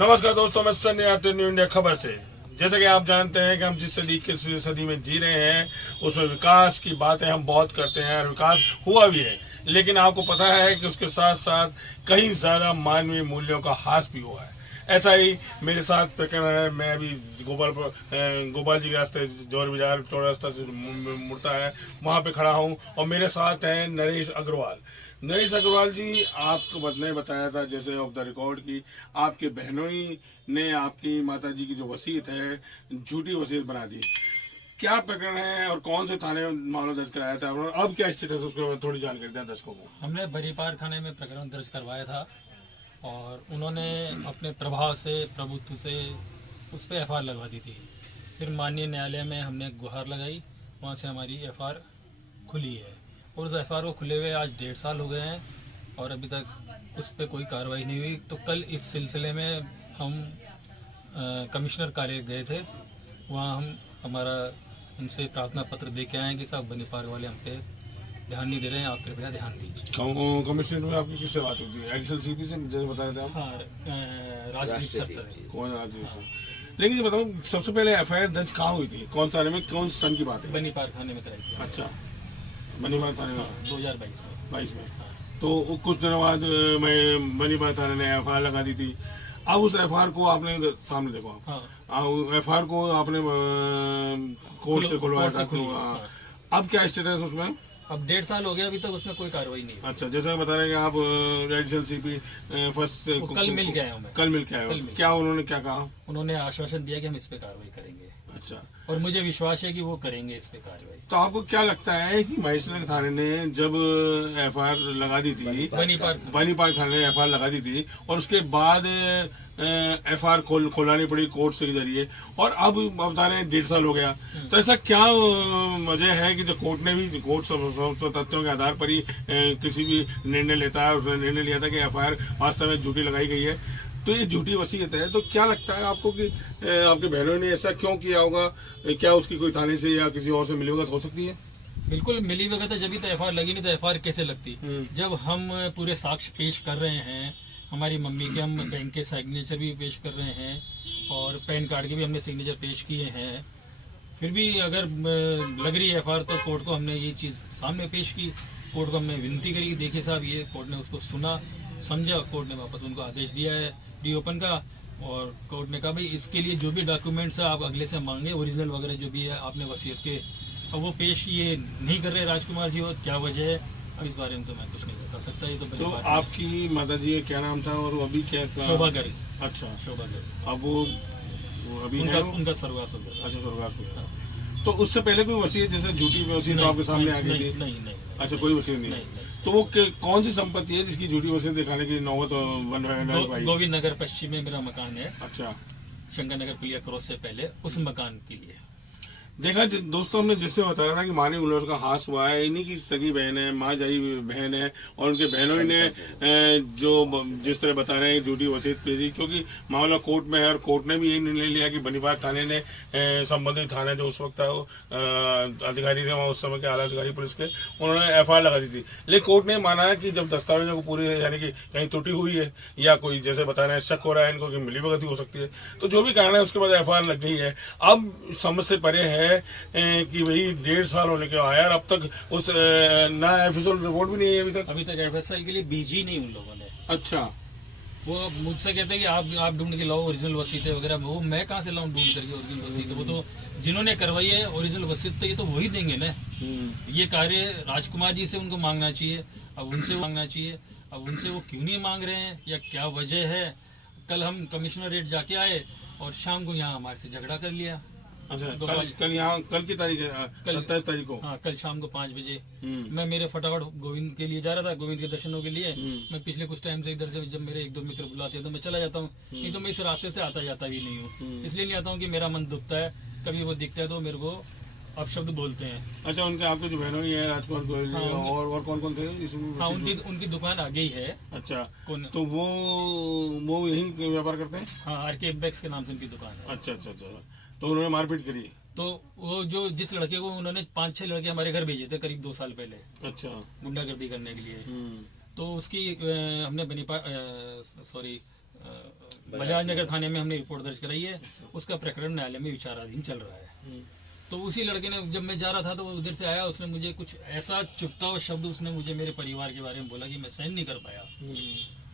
नमस्कार दोस्तों, मैं सन्नी आते न्यू इंडिया खबर से। जैसे कि आप जानते हैं कि हम जिस सदी में जी रहे हैं उसमें विकास की बातें हम बहुत करते हैं और विकास हुआ भी है, लेकिन आपको पता है कि उसके साथ साथ कहीं ज्यादा मानवीय मूल्यों का ह्रास भी हुआ है। ऐसा ही मेरे साथ प्रकरण है। मैं अभी गोपाल जी के रास्ते जौहर बाजार चौरास्ता से मुड़ता है, वहां पे खड़ा हूं और मेरे साथ हैं नरेश अग्रवाल। नरेश अग्रवाल जी, आपको ने बताया था जैसे ऑफ द रिकॉर्ड की आपके बहनोई ने आपकी माता जी की जो वसीयत है झूठी वसीयत बना दी। क्या प्रकरण है और कौन से थाने में मामला दर्ज कराया था और अब क्या स्टेटस, उसके बाद थोड़ी जानकारी दें दर्शकों को। हमने बनीपार थाने में प्रकरण दर्ज करवाया था और उन्होंने अपने प्रभाव से, प्रभुत्व से उस पर एफआईआर लगवा दी थी। फिर माननीय न्यायालय में हमने गुहार लगाई, वहाँ से हमारी एफआईआर खुली है और उस एफआईआर को खुले हुए आज 1.5 साल हो गए हैं और अभी तक उस पर कोई कार्रवाई नहीं हुई। तो कल इस सिलसिले में हम कमिश्नर कार्यालय गए थे, वहाँ हम हमारा उनसे प्रार्थना पत्र दे के आए हैं कि साहब बनीपार वाले हम पे ध्यान नहीं दे रहे हैं, आप कृपया ध्यान दीजिए। कमिश्नर में आपकी किससे बात होती है? एडिशनल सीपी से जैसे बता रहे थे आप? हाँ, राजदीप सर से। कौन राजदीप सर? लेकिन ये बताओ, सबसे पहले एफआईआर दर्ज कहाँ हुई थी, कौन थाने में, कौन सन की बात है? बनीपार थाने में कराई थी। अच्छा, बनीपार थाने में 2022 में। 22 में। तो कुछ दिनों बाद मैं बनीपार थाने ने एफआईआर लगा दी थी। अब उस एफआईआर को आपने सामने देखो, एफआईआर को आपने कोर्ट से खुलवाया था। अब क्या स्टेटस उसमें? अब 1.5 साल हो गया, अभी तक उसमें कोई कार्रवाई नहीं है। अच्छा, जैसा बता रहे हैं कि आप एडिशनल सीपी फर्स्ट कल मिल के आया हूँ मैं। कल मिल के आए हो, क्या उन्होंने क्या कहा? उन्होंने आश्वासन दिया कि हम इस पे कार्रवाई करेंगे। अच्छा, और मुझे विश्वास है कि वो करेंगे इस पे कार्रवाई। तो आपको क्या लगता है कि महेशनगर थाने ने जब एफआईआर लगा दी थी, बनीपार थाने ने एफआईआर लगा दी थी और उसके बाद एफआईआर खोलानी पड़ी कोर्ट से जरिए और अब बता रहे हैं 1.5 साल हो गया, तो ऐसा क्या वजह है कि जो कोर्ट ने भी, कोर्ट सब तथ्यों के आधार पर ही किसी भी निर्णय लेता है, उसने निर्णय लिया था कि एफआईआर वास्तव में झूठी लगाई गई है, तो ये झूठी वसीयत है। तो क्या लगता है आपको कि आपके बहनों ने ऐसा क्यों किया होगा? क्या उसकी कोई थाने से या किसी और से मिली होगा? हो सकती है, बिल्कुल मिली वगैरह जब तो एफआईआर लगी, नहीं तो एफआईआर कैसे लगती? जब हम पूरे साक्ष्य पेश कर रहे हैं, हमारी मम्मी के हम बैंक के सिग्नेचर भी पेश कर रहे हैं और पैन कार्ड के भी हमने सिग्नेचर पेश किए हैं, फिर भी अगर लग रही है एफआईआर तो कोर्ट को हमने ये चीज़ सामने पेश की। कोर्ट को हमने विनती करी, देखिए साहब ये, कोर्ट ने उसको सुना, समझा, कोर्ट ने वापस उनको आदेश दिया है रीओपन का। और कोर्ट ने कहा भाई इसके लिए जो भी डॉक्यूमेंट्स है आप अगले से मांगे, ओरिजिनल वगैरह जो भी है आपने वसीयत के, अब वो पेश ये नहीं कर रहे राजकुमार जी, और क्या वजह है अब इस बारे में तो मैं कुछ नहीं बता सकता। ये तो आपकी माता जी का क्या नाम था और अभी क्या? शोभा गर्ग। अच्छा, शोभा गर्ग। अब वो अभी उनका स्वर्गवास हो गया। अच्छा, स्वर्गवास हो गया। तो उससे पहले कोई वसीयत, जैसे झूठी वसीयत तो आपके सामने आ गई थी? नहीं। अच्छा, कोई वसीयत नहीं। तो वो कौन सी संपत्ति है जिसकी झूठी वसीयत दिखाने की नौबत बन रहा है? गोविंद नगर पश्चिम में मेरा मकान है। अच्छा, शंकर नगर पुलिया क्रॉस से पहले उस मकान के लिए। देखा दोस्तों, हमने जिससे बताया था कि मानवीय मूल्यों का ह्रास हुआ है, इन्हीं की सगी बहन है, माँ जाई बहन है और उनके बहनों ने जो जिस तरह बता रहे हैं झूठी वसीयत भेजी, क्योंकि मामला कोर्ट में है और कोर्ट ने भी यही निर्णय लिया कि बनीपार थाने ने संबंधित थाने जो उस वक्त अधिकारी थे वहाँ उस समय के आला अधिकारी पुलिस के, उन्होंने एफआईआर लगा दी थी। लेकिन कोर्ट ने माना है कि जब दस्तावेजों को पूरी, यानी कि कहीं त्रुटि हुई है या कोई जैसे बता रहे हैं शक हो रहा है इनको कि मिलीभगत हो सकती है, तो जो भी कारण है उसके बाद एफआईआर लग गई है। अब समझ से परे है कि भाई 1.5 साल होने के आया और अब तक उस ना ऑफिशियल रिपोर्ट भी नहीं है अभी तक एफएसएल के लिए भेजी नहीं उन लोगों ने। अच्छा, वो मुझसे कहते हैं कि आप ढूंढ के लाओ ओरिजिनल वसीयतें वगैरह, वो मैं कहाँ से लाऊं ढूंढ करके ओरिजिनल वसीयतें? वो तो जिन्होंने करवाई है ओरिजिनल वसीयत, ये तो वही देंगे ना। ये कार्य राजकुमार जी से उनको मांगना चाहिए, अब उनसे मांगना चाहिए। अब उनसे वो क्यों नहीं मांग रहे हैं या क्या वजह है? कल हम कमिश्नरेट जाके आए और शाम को यहाँ हमारे से झगड़ा कर लिया। अच्छा, कल यहाँ, कल की तारीख है 27 तारीख को? हाँ, कल शाम को 5 बजे मैं मेरे फटाफट गोविंद के लिए जा रहा था, गोविंद के दर्शनों के लिए। मैं पिछले कुछ टाइम से इधर से जब मेरे 1-2 मित्र बुलाते हैं तो मैं चला जाता हूँ, नहीं तो मैं इस रास्ते से आता जाता भी नहीं हूँ। इसलिए नहीं आता हूँ कि मेरा मन दुखता है, कभी वो दिखता है तो मेरे को अपशब्द बोलते हैं। अच्छा, उनके आपके जो बहनों ही है राजकुमार गोयल, और कौन कौन थे इसमें? हाँ, उनकी दुकान आ गई है। अच्छा, तो वो यही व्यापार करते हैं? हाँ, आरके बैग्स के नाम से उनकी दुकान है। अच्छा, तो उन्होंने मारपीट करी? तो वो जो जिस लड़के को उन्होंने 5-6 लड़के हमारे घर भेजे थे करीब 2 साल पहले। अच्छा, गुंडागर्दी करने के लिए। तो उसकी हमने बजाजनगर थाने में हमने रिपोर्ट दर्ज कराई है। उसका प्रकरण न्यायालय में विचाराधीन चल रहा है। तो उसी लड़के ने, जब मैं जा रहा था तो वो उधर से आया, उसने मुझे कुछ ऐसा चुपता हुआ शब्द उसने मुझे मेरे परिवार के बारे में बोला कि मैं सहन नहीं कर पाया।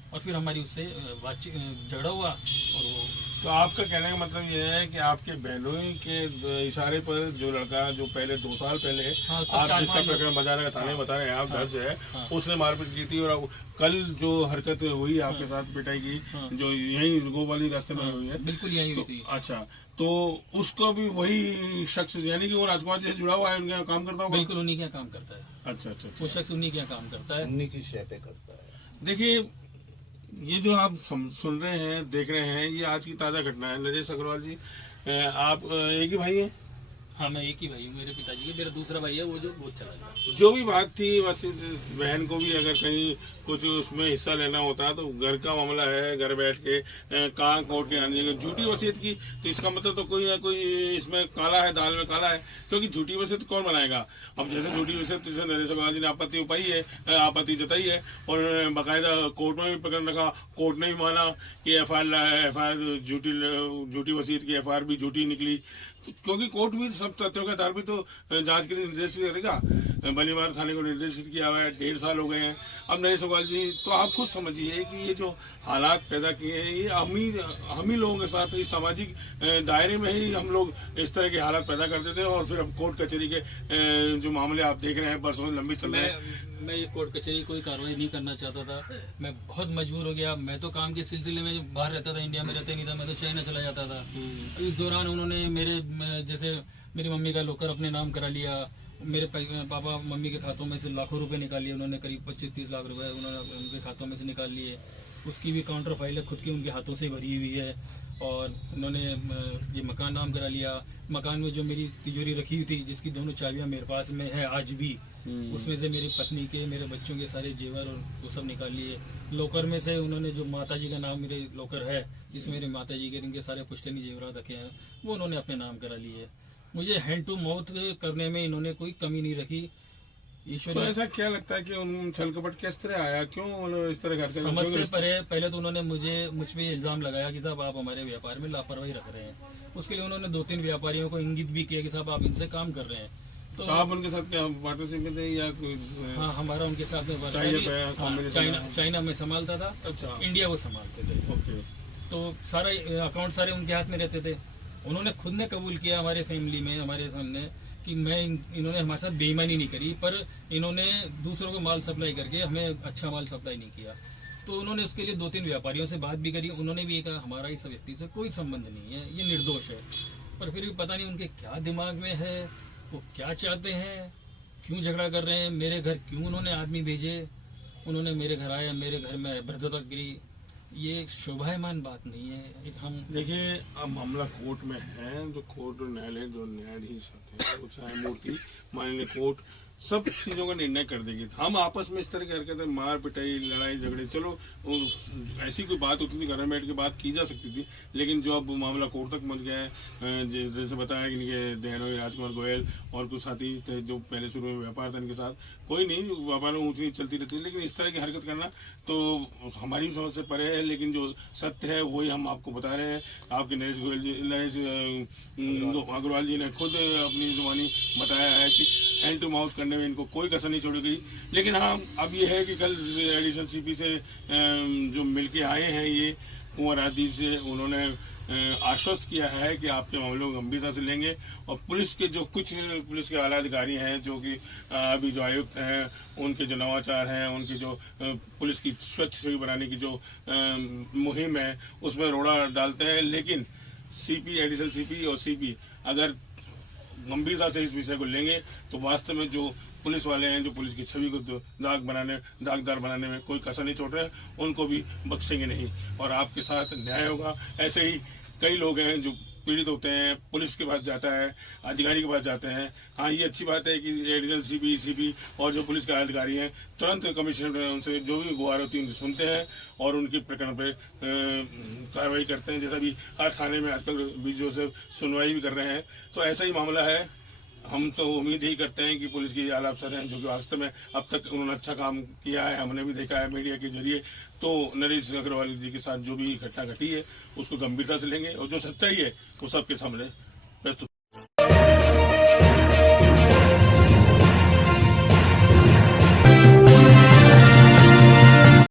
और फिर हमारी उससे बातचीत, झगड़ा हुआ। और वो तो आपका कहने का मतलब ये है कि आपके बहनों के इशारे पर जो लड़का जो पहले 2 साल पहले हाँ, तो आप 4-5 जिसका प्रकरण बजाने का थाने में बता रहे हैं आप दर्ज है, उसने मारपीट की थी, और अब कल जो हरकत हुई आपके साथ पिटाई की, जो यही गोवाली रास्ते में हुई है, बिल्कुल यही हुई थी। अच्छा, तो उसको भी वही शख्स, यानी कि वो राजकुमार से जुड़ा हुआ है, उनके यहाँ काम करता होगा? बिल्कुल उन्हीं के यहाँ काम करता है। अच्छा, वो शख्स उन्हीं के यहाँ काम करता है। उन्हीं की शय पे करता है। देखिए, ये जो आप सुन रहे हैं, देख रहे हैं, ये आज की ताज़ा घटना है। नरेश अग्रवाल जी, आप एक ही भाई हैं? हाँ, मैं एक ही भाई हूँ मेरे पिताजी के। मेरा दूसरा भाई है वो जो बहुत चला गया। जो भी बात थी, बस बहन को भी अगर कहीं कुछ उसमें हिस्सा लेना होता तो घर का मामला है, घर बैठ के कहाँ कोर्ट के आने, झूठी वसीयत की तो इसका मतलब तो कोई ना कोई इसमें काला है, दाल में काला है, क्योंकि झूठी वसीयत कौन बनाएगा? अब जैसे झूठी वसीयत, जैसे नरेश अग्रवाल जी ने आपत्ति जताई है, और बाकायदा कोर्ट में भी पकड़ रखा, कोर्ट ने भी माना कि एफआईआर झूठी वसीयत की एफआईआर भी झूठी निकली, क्योंकि कोर्ट भी सब तथ्यों के आधार पर तो जांच के लिए निर्देशित करेगा। बनीवार थाने को निर्देशित किया हुआ है, 1.5 साल हो गए हैं। अब नरेश अग्रवाल जी, तो आप खुद समझिए कि ये जो हालात पैदा किए हैं, ये हम ही लोगों के साथ इस सामाजिक दायरे में ही हम लोग इस तरह के हालात पैदा कर देते हैं, और फिर अब कोर्ट कचहरी के जो मामले आप देख रहे हैं बरसों लंबी चल रहे हैं। मैं ये कोर्ट कचहरी कोई कार्रवाई नहीं करना चाहता था। मैं बहुत मजबूर हो गया। मैं तो काम के सिलसिले में बाहर रहता था, इंडिया में रहते नहीं था, मैं तो चाइना चला जाता था। इस दौरान उन्होंने जैसे मेरी मम्मी का लॉकर अपने नाम करा लिया, मेरे पापा मम्मी के खातों में से लाखों रुपए निकाल लिए उन्होंने, करीब 25-30 लाख रुपए उन्होंने उनके खातों में से निकाल लिए। उसकी भी काउंटर फाइल है, खुद की उनके हाथों से भरी हुई है। और उन्होंने ये मकान नाम करा लिया। मकान में जो मेरी तिजोरी रखी हुई थी, जिसकी दोनों चाबियां मेरे पास में है आज भी, उसमें से मेरी पत्नी के, मेरे बच्चों के सारे जेवर और वो सब निकाल लिए। लॉकर में से उन्होंने जो माता जी का नाम, मेरे लॉकर है जिसमें मेरी माता जी के इनके सारे पुश्तैनी जेवरात रखे हैं, वो उन्होंने अपने नाम करा लिए। मुझे हैंड टू माउथ करने में इन्होंने कोई कमी नहीं रखी। तो ऐसा क्या लगता है कि उन छल कपट किस तरह आया, क्यों इस तरह करते? समझ से पहले तो उन्होंने मुझ पे इल्जाम लगाया कि साहब आप हमारे व्यापार में लापरवाही रख रहे हैं। उसके लिए उन्होंने 2-3 व्यापारियों को इंगित भी किया कि साहब आप इनसे काम कर रहे हैं। तो आप उनके साथ क्या पार्टनरशिप में थे या कोई? हाँ, हमारा उनके साथ में चाइना में संभालता था। अच्छा, इंडिया वो संभालते थे। ओके। तो सारा अकाउंट सारे उनके हाथ में रहते थे। उन्होंने खुद ने कबूल किया हमारे फैमिली में, हमारे सामने, कि इन्होंने हमारे साथ बेईमानी नहीं करी, पर इन्होंने दूसरों को माल सप्लाई करके हमें अच्छा माल सप्लाई नहीं किया। तो उन्होंने उसके लिए 2-3 व्यापारियों से बात भी करी। उन्होंने भी कहा हमारा इस व्यक्ति से कोई संबंध नहीं है, ये निर्दोष है। पर फिर भी पता नहीं उनके क्या दिमाग में है, वो क्या चाहते हैं, क्यों झगड़ा कर रहे हैं, मेरे घर क्यों उन्होंने आदमी भेजे, उन्होंने मेरे घर आया, मेरे घर में अभद्रता गिरी। ये शोभायमान बात नहीं है। हम देखिए, अब मामला कोर्ट में है, जो कोर्ट और न्यायालय, जो न्यायाधीश होते हैं, वो न्यायमूर्ति माननीय कोर्ट सब चीजों का निर्णय कर देगी। हम आपस में इस तरह की हरकतें, मार पिटाई, लड़ाई झगड़े, चलो ऐसी कोई बात होती थी घर में बैठ के बात की जा सकती थी, लेकिन जो अब मामला कोर्ट तक पहुंच गया है, जैसे बताया कि इनके देहनोई राजकुमार गोयल और कुछ साथी थे जो पहले शुरू में व्यापार था, इनके साथ कोई नहीं, व्यापार में ऊँच नीच चलती रहती है, लेकिन इस तरह की हरकत करना तो हमारी समझ से परे है। लेकिन जो सत्य है वही हम आपको बता रहे हैं। आपके नरेश अग्रवाल जी ने खुद अपनी जुबानी बताया है कि हैंड टू माउथ करने में इनको कोई कसर नहीं छोड़ी गई। लेकिन हाँ, अब ये है कि कल एडिशनल सीपी से जो मिलके आए हैं ये कुंवर राजदीप से, उन्होंने आश्वस्त किया है कि आपके मामलों को गंभीरता से लेंगे, और पुलिस के जो कुछ पुलिस के आला अधिकारी हैं, जो कि अभी जो आयुक्त हैं, उनके जो नवाचार हैं, उनकी जो पुलिस की स्वच्छ छवि बनाने की जो मुहिम है, उसमें रोड़ा डालते हैं। लेकिन सीपी, एडिशनल सीपी और सीपी अगर गंभीरता से इस विषय को लेंगे तो वास्तव में जो पुलिस वाले हैं, जो पुलिस की छवि को दागदार बनाने में कोई कसर नहीं छोड़ रहे, उनको भी बख्शेंगे नहीं, और आपके साथ न्याय होगा। ऐसे ही कई लोग हैं जो पीड़ित होते हैं, पुलिस के पास जाता है, अधिकारी के पास जाते हैं। हाँ, ये अच्छी बात है कि एडिशनल सीपी और जो पुलिस के अधिकारी हैं तुरंत कमिश्नर उनसे जो भी गुहार होती है उनकी सुनते हैं और उनके प्रकरण पे कार्रवाई करते हैं। जैसा भी हर थाने में आजकल बीजों से सुनवाई भी कर रहे हैं, तो ऐसा ही मामला है। हम तो उम्मीद ही करते हैं कि पुलिस के आला अफसर हैं जो कि वास्तव में अब तक उन्होंने अच्छा काम किया है, हमने भी देखा है मीडिया के जरिए। तो नरेश अग्रवाल जी के साथ जो भी घटना घटी है उसको गंभीरता से लेंगे और जो सच्चाई है वो सबके सामने प्रस्तुत